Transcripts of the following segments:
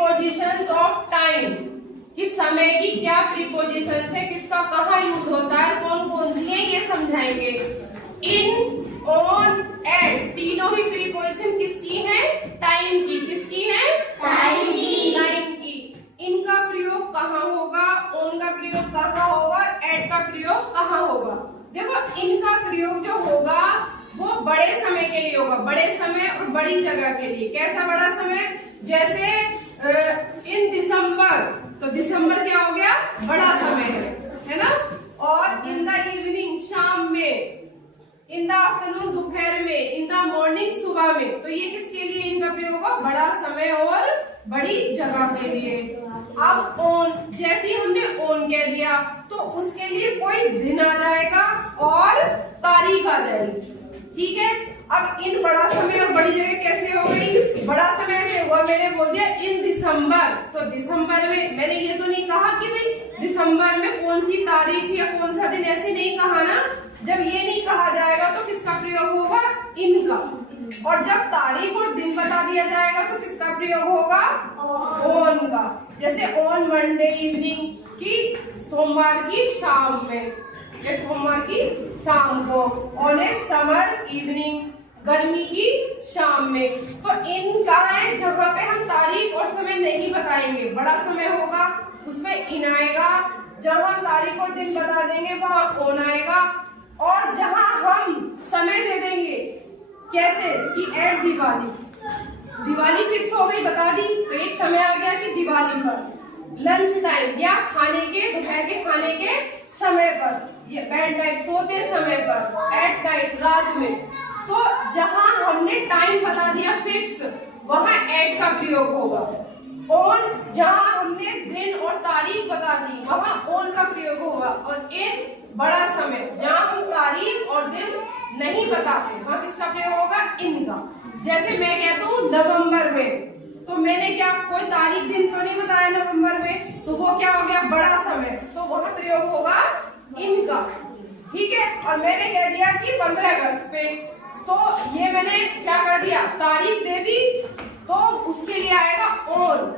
Prepositions of time, कि समय की क्या प्रीपोजिशन है, किसका कहाँ यूज होता है, कौन कौन सी है, ये समझाएंगे। इन, ऑन, एट, तीनों ही प्रीपोजिशन किसकी है? टाइम की। किसकी है? टाइम की। टाइम की। इनका प्रयोग कहाँ होगा, ऑन का प्रयोग कहाँ होगा, एट का प्रयोग कहाँ होगा? देखो, इनका प्रयोग जो होगा वो बड़े समय के लिए होगा, बड़े समय और बड़ी जगह के लिए। कैसा बड़ा समय? जैसे इन दिसंबर, तो दिसंबर क्या हो गया? बड़ा समय है ना। और इन द इवनिंग, शाम में, इन द आफ्टरनून, दोपहर में, इन द मॉर्निंग, सुबह में। तो ये किसके लिए इनका प्रयोग होगा? बड़ा समय और बड़ी जगह के लिए। अब ऑन, जैसे ही हमने ऑन कह दिया तो उसके लिए कोई दिन आ जाएगा और तारीख आ जाएगी। ठीक है। अब इन बड़ा समय और बड़ी जगह कैसे हो गई? बड़ा समय से हुआ, मैंने बोल दिया इन दिसंबर, तो दिसंबर में मैंने ये तो नहीं कहा कि भाई दिसंबर में कौन सी तारीख या कौन सा दिन, ऐसे नहीं कहा ना। जब ये नहीं कहा जाएगा तो किसका प्रयोग होगा? इनका। और जब तारीख और दिन बता दिया जाएगा तो किसका प्रयोग होगा? ऑन का। जैसे ऑन मंडे इवनिंग, की सोमवार की शाम में या सोमवार की शाम को। ऑन ए समर इवनिंग, गर्मी की शाम में। तो इन का है जहाँ पे हम तारीख और समय नहीं बताएंगे, बड़ा समय होगा उसमें इन आएगा, जहाँ तारीख और दिन बता देंगे वहाँ ऑन आएगा। और जहाँ हम समय दे देंगे, कैसे कि एट दिवाली, दिवाली फिक्स हो गई, बता दी, तो एक समय आ गया कि दिवाली पर। लंच टाइम या खाने के, दोपहर के खाने के समय पर, ये बेड नाइट, सोते समय पर, एट नाइट, रात में। तो जहां हमने टाइम बता दिया फिक्स, वहां एट का प्रयोग होगा। ऑन, जहां हमने दिन और तारीख बता दी वहां ऑन का प्रयोग होगा। और एक बड़ा समय, जहां हम तारीख और दिन नहीं बताते वहां किसका प्रयोग होगा? इनका। जैसे मैं कहता हूँ नवंबर में, तो मैंने क्या कोई तारीख दिन तो नहीं बताया नवंबर में, तो वो क्या हो गया? बड़ा समय, तो वहां प्रयोग होगा इनका। ठीक है। और मैंने कह दिया कि 15 अगस्त पे, तो ये मैंने क्या कर दिया? तारीख दे दी, तो उसके लिए आएगा ऑन।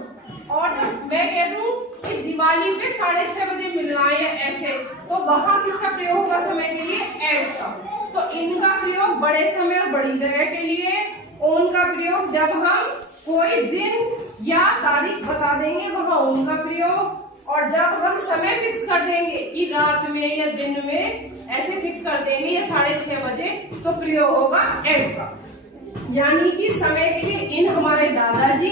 और जब मैं कह दूं कि दिवाली पे 6:30 बजे मिलना है या ऐसे, तो वहां किसका प्रयोग होगा समय के लिए? एट का। तो इनका प्रयोग बड़े समय और बड़ी जगह के लिए, ऑन का प्रयोग जब हम कोई दिन या तारीख बता देंगे वहां ऑन का प्रयोग। और जब हम समय फिक्स कर देंगे कि रात में या दिन में, ऐसे फिक्स कर देंगे या 6:30 बजे, तो प्रयोग होगा एट का। यानी कि समय के लिए इन हमारे दादाजी